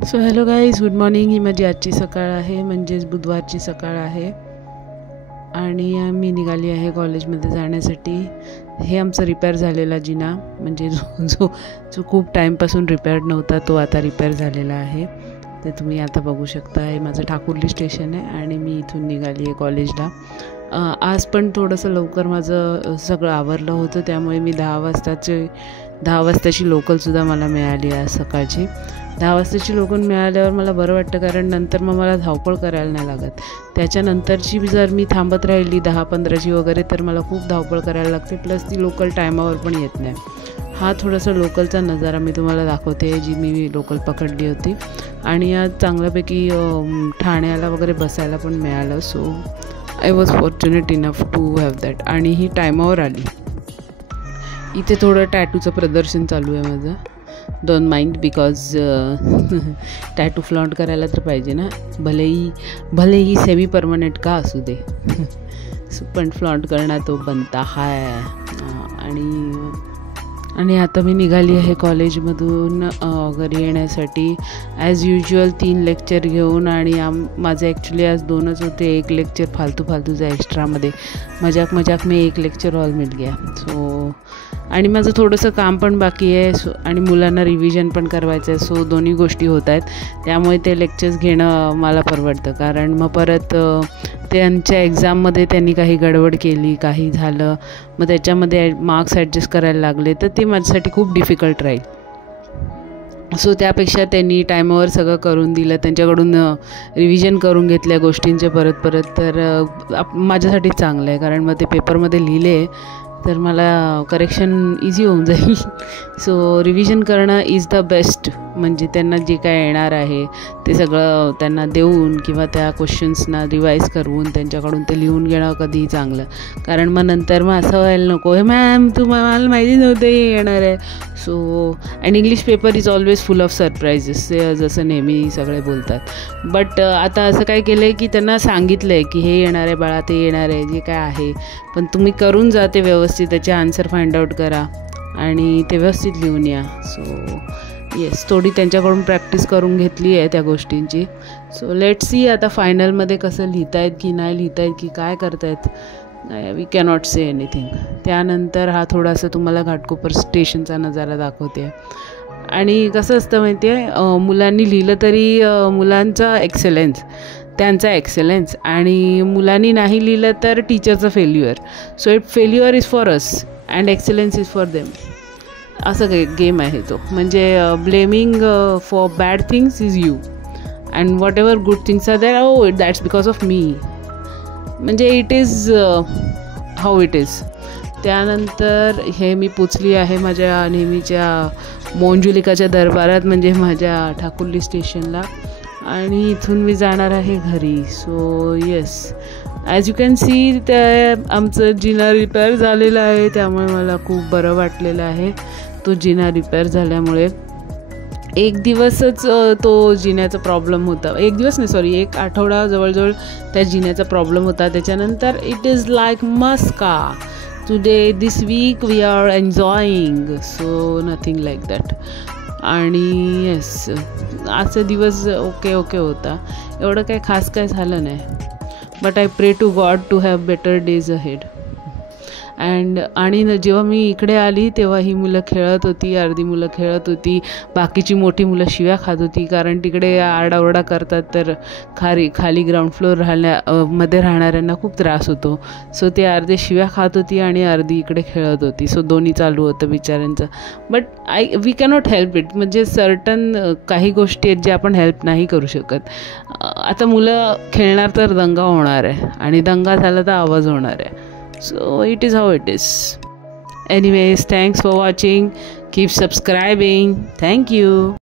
So hello guys, good morning. ही माझी आजची सकाळ आहे, म्हणजेच बुधवारची सकाळ आहे आणि मी निघाली आहे कॉलेजमध्ये जाण्यासाठी. हे आमचा रिपेअर झालेला जिना, म्हणजे जो जो जो खूप टाईमपासून रिपेअर्ड नव्हता तो आता रिपेअर झालेला आहे. ते तुम्ही आता बघू शकता. हे माझं ठाकुर्ली स्टेशन आहे आणि मी इथून निघाली आहे कॉलेजला. आज पण थोडंसं लवकर माझं सगळं आवरलं होतं, त्यामुळे मी 10 वाजताची लोकलसुद्धा मला मिळाली आज सकाळची. 10 वाजताची लोकल मिळाल्यावर मला बरं वाटतं, कारण नंतर मग मला धावपळ करायला नाही लागत. त्याच्यानंतरची जर मी थांबत राहिली 10-15ची वगैरे तर मला खूप धावपळ करायला लागते, प्लस ती लोकल टायमावर पण येत नाही. हा थोडासा लोकलचा नजारा मी तुम्हाला दाखवते, जी मी लोकल पकडली होती. आणि आज चांगल्यापैकी ठाण्याला वगैरे बसायला पण मिळालं. So I was fortunate enough to have that. आणि ही टायमावर आली. इथे थोडं टॅटूचं प्रदर्शन चालू आहे माझं. Don't mind, because tattoo flaunt करायला तर पाहिजे ना, भलेही सेमी परमनंट का असू दे. पण फ्लॉन्ट करणं तो बनता हाय. आणि आता मी निघाली आहे कॉलेजमधून घरी येण्यासाठी. ॲज युज्युअल 3 लेक्चर घेऊन. आणि माझे ॲक्च्युली आज 2च होते. एक लेक्चर फालतूचा एक्स्ट्रामध्ये मजाक में 1 लेक्चर ऑल मिल गया. सो आणि माझं थोडंसं काम पण बाकी आहे, आणि मुलांना रिव्हिजन पण करायचं आहे. सो दोन्ही गोष्टी होत आहेत, त्यामुळे ते लेक्चर्स घेणं मला परवडतं. कारण मग परत त्यांच्या एक्झाममध्ये त्यांनी काही गडबड केली, काही झालं, मग त्याच्यामध्ये मार्क्स ॲडजस्ट करायला लागले तर ते माझ्यासाठी खूप डिफिकल्ट राहील. सो त्यापेक्षा त्यांनी टायमावर सगळं करून दिलं, त्यांच्याकडून रिव्हिजन करून घेतल्या गोष्टींचे परत तर माझ्यासाठी चांगलं आहे. कारण मग ते पेपरमध्ये लिहिले तर मला करेक्शन इझी होऊन जाईल. सो रिव्हिजन करणं इज द बेस्ट. म्हणजे त्यांना जे काय येणार आहे ते सगळं त्यांना देऊन किंवा त्या क्वेश्चन्सना रिवाईज करून त्यांच्याकडून ते लिहून घेणं कधीही चांगलं. कारण मग नंतर मग असं व्हायला नको, हे मॅम मला माहिती नव्हतं हे येणार आहे. So and English paper is always full of surprises, जसं नेहमी सगळे बोलतात. बट आता असं काय केलं आहे की त्यांना सांगितलं आहे की हे येणार आहे बाळा, ते येणार आहे, जे काय आहे, पण तुम्ही करून जा ते व्यवस्थित, त्याचे आन्सर फाइंड आउट करा आणि ते व्यवस्थित लिहून या. सो येस, थोडी त्यांच्याकडून प्रॅक्टिस करून घेतली आहे त्या गोष्टींची. सो लेट्स सी आता फायनलमध्ये कसं लिहितायत की नाही लिहितायत की काय करतायत. We cannot say anything. त्यानंतर हा थोडासा तुम्हाला घाटकोपर स्टेशनचा नजारा दाखवते. आणि कसं असतं माहिती आहे, मुलांनी लिहिलं तरी मुलांचा एक्सेलन्स, त्यांचा एक्सेलन्स, आणि मुलांनी नाही लिहिलं तर टीचरचं failure. So it failure is for us and excellence is for them. असं गेम आहे तो. म्हणजे blaming for bad things is you and whatever good things are there, oh that's because of me. म्हणजे it is how it is. त्यानंतर हे मी पोचली आहे माझ्या नेहमीच्या मोंजुलिकाच्या दरबारात, म्हणजे माझ्या ठाकुर्ली स्टेशनला. आणि इथून मी जाणार आहे घरी. So yes, as you can see त्या आमचं जिना रिपेअर झालेला आहे, त्यामुळे मला खूप बरं वाटलेलं आहे. तो जिना रिपेअर झाल्यामुळे 1 दिवसच तो जिन्याचा प्रॉब्लेम होता. 1 दिवस नाही, सॉरी, 1 आठवडा जवळजवळ त्या जिन्याचा प्रॉब्लेम होता. त्याच्यानंतर इट इज लाईक मस्का. Today this week we are enjoying. So nothing like that. आणि येस, आजचा दिवस ओके होता. एवढं काही खास काय झालं नाही. But I pray to God to have better days ahead. आणि जेव्हा मी इकडे आली तेव्हा ही मुलं खेळत होती, अर्धी मुलं खेळत होती, बाकीची मोठी मुलं शिव्या खात होती. कारण तिकडे आरडाओरडा करतात तर खाली ग्राउंड फ्लोर मध्ये राहणाऱ्यांना खूप त्रास होतो. सो ते अर्धे शिव्या खात होती आणि अर्धी इकडे खेळत होती. सो दोन्ही चालू होतं बिचाऱ्यांचं. But we cannot help it. म्हणजे सर्टन काही गोष्टी आहेत ज्या आपण हेल्प नाही करू शकत. आता मुलं खेळणार तर दंगा होणार आहे, आणि दंगा झाला तर आवाज होणार आहे. So it is how it is. Anyways, thanks for watching. Keep subscribing. Thank you.